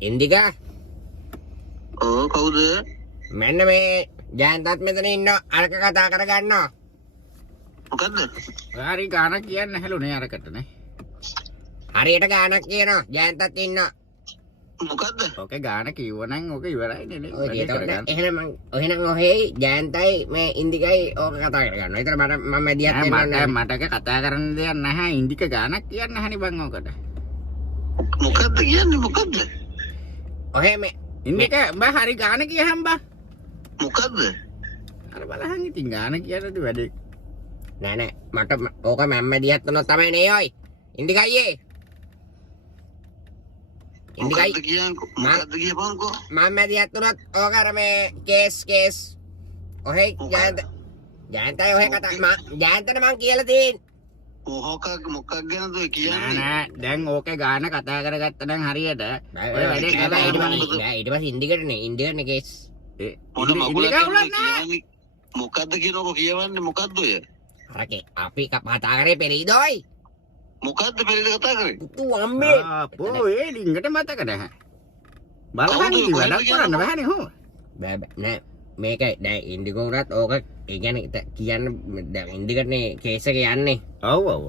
ඉන්දිකා ඕ කවුද? මෙන්න මේ ජයන්තත් මෙතන ඉන්නවා අරක කතා කරගන්නවා. මොකද්ද? හරි ගානක් කියන්න හැලුනේ අරකටනේ. හරියට ගානක් කියනවා ජයන්තත් ඉන්නවා. මොකද්ද? ඕකේ ගාන කිව්වනම් ඕක ඉවරයිනේ නේ. ඔය එහෙනම් ඔහෙයි ජයන්තයි මේ ඉන්දිකයි ඕක කතා කරගන්නවා. ඒතර මම මැදිහත් වෙන්න මට කතා කරන්න දෙයක් නැහැ. ඉන්දික ගානක් කියන්න හනි බං ඕකට. මොකද්ද කියන්නේ මොකද්ද? ඔහෙ මේ ඉන්දික බා හරි ගාන කියහම් බා. මොකද්ද? අර බලහන් ඉතින් ගාන කියන්නද වැඩේ. නෑ මට ඕක මම මැදිහත් වුණොත් තමයි නේ ඔයි. ඉන්දිකයියේ මොකද්ද කියන්කෝ? මොකද්ද කියපන්කෝ? මම මැදිහත් වුණොත් ඕක අර මේ කේස් ඔහෙ ජයන්තයි ඔහෙ කතා ජයන්තට මං කියලා තියෙන්නේ. මොකක් ගැනද ඔය කියන්නේ? නෑ දැන් ඕකේ ගාන කතා කරගත්ත නම් හරියට ඔය වැඩේ කරලා ඊට පස්සේ ඉන්දිකටනේ කේස් මොන මගුලක් කියන්නේ? මොකද්ද කියනකො කියවන්නේ මොකද්ද ඔය? අරකේ අපි කතා කරේ පෙරීදෝයි. මොකද්ද පෙරේද කතා කරේ? තු අම්මේ අපෝ ඒ ලිංගට මතක නැහැ. බලහන් ඉතින් වැඩක් කරන්න බෑනේ හෝ. බෑ නෑ මේකයි දැන් ඉන්දිකෝ උනත් ඕක ඒ කියන්නේ කියන්න දැන් ඉන්දිකටනේ කේස් එක යන්නේ. ඔව් ඔව්.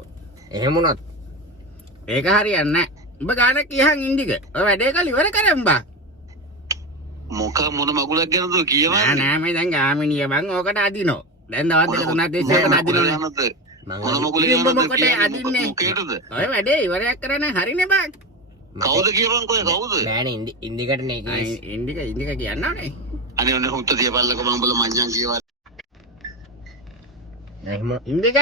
එහෙම වුණොත් ඒක හරියන්නේ නැහැ. උඹ ගානක් කියහන් ඉන්දික. ඔය වැඩේ කල ඉවර කරන් බා. මොන මගුලක් ගැනද ඔය කියවන්නේ? නෑ මේ දැන් ගාමිනිය බං ඕකට අදිනෝ. දැන් දවස් දෙක තුනක් තිස්සේ ඕකට අදිනෝනේ. මොන මගුලේ යනද මොකේටද? ඔය වැඩේ ඉවරයක් කරන්න හරිනේ බං. කවුද කියවන්කෝ කවුද? බෑනේ ඉන්දිකටනේ කේස්. ඉන්දික කියන්නවනේ. අනේ ඔන්න හුත්ත තියපල්ලක මම උඹලා මංජන් කියවා. එහෙම ඉන්දික